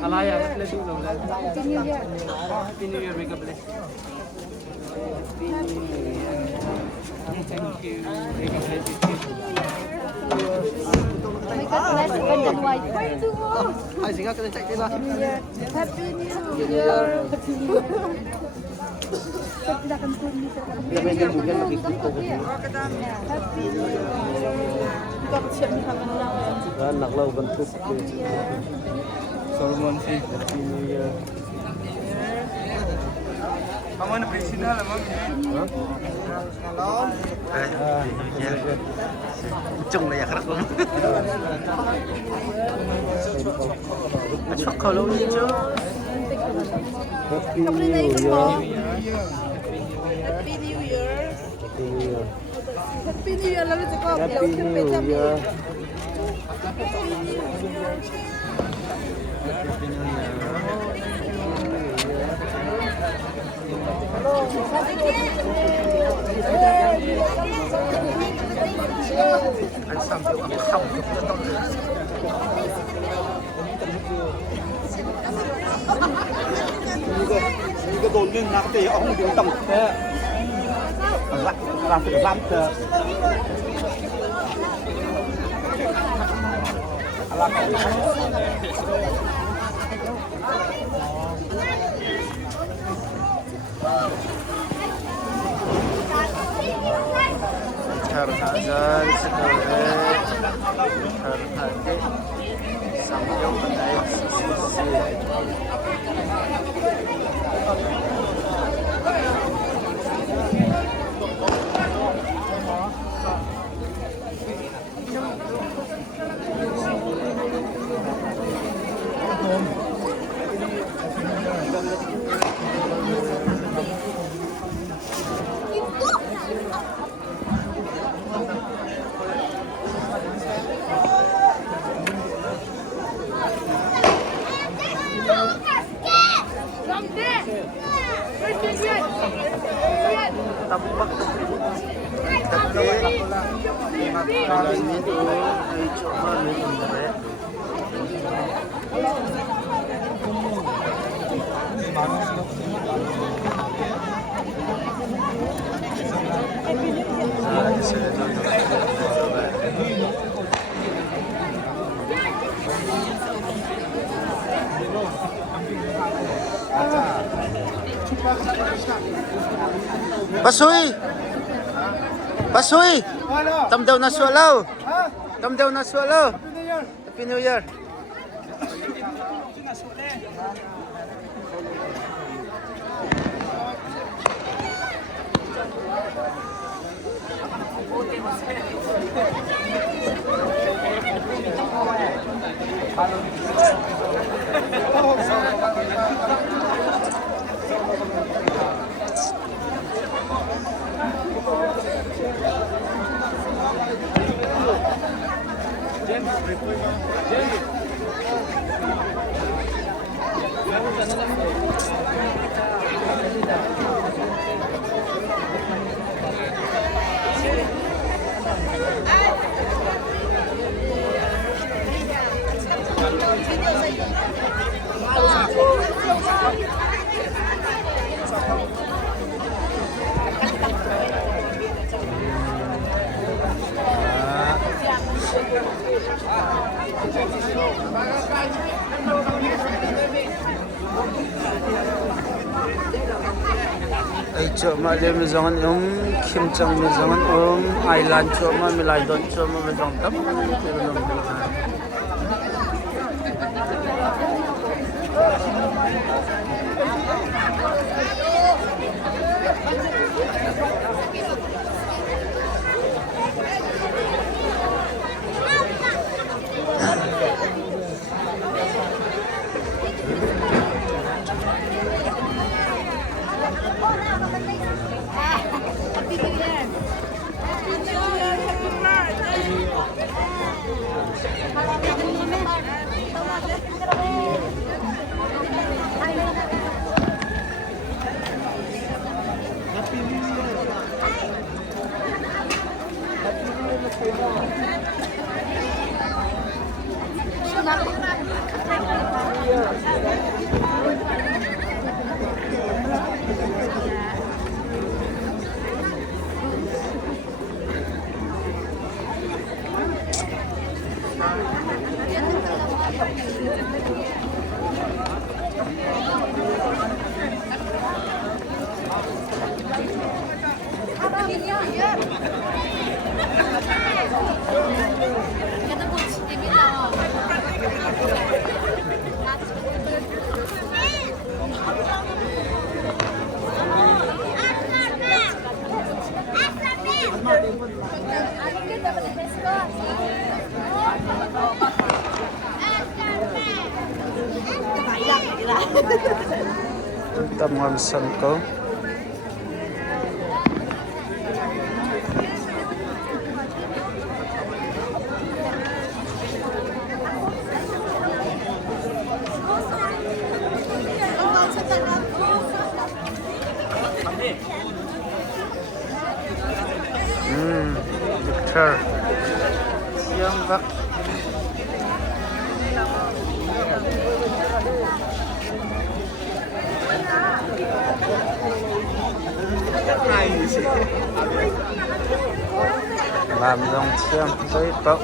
Alaya, bless you, Lord. Happy New Year. Happy New Year, may God bless. Happy New Year. Thank you. May God bless you. May God bless you, Ganda White. Ay, sige, kita check dito. Happy New Year. Happy New Year. Happy New Year. Gabi ng bugan, makikita ko. Happy New Year. Dapat siya ni Haman lang. Naklaw bantus. Solomon si. Happy New Year. Kamu na personal naman. Chung na yakrak ko. Achok kalau ni jo. Happy New Year. Happy New Year. Happy New Year. Happy New Year. Lalu cakap. Happy New Year. Anh xong kiểu ăn không được cho tôi. Cái đồ như nạc thì ông cũng tổng thế. Làm việc làm được. Harhazan sekolah harhade sambil menaik sisi. Tampak tapi makanannya itu ay coba minum ya. Pasoy! Pasoy! Tam daw na swallow! Tam daw na swallow! Happy New Year! Ay cuma dia mizangan kimcang mizangan island cuma milaydon cuma mizang tam Kita mga ko. Victor. Siang Pak. Làm dòng xem với cậu.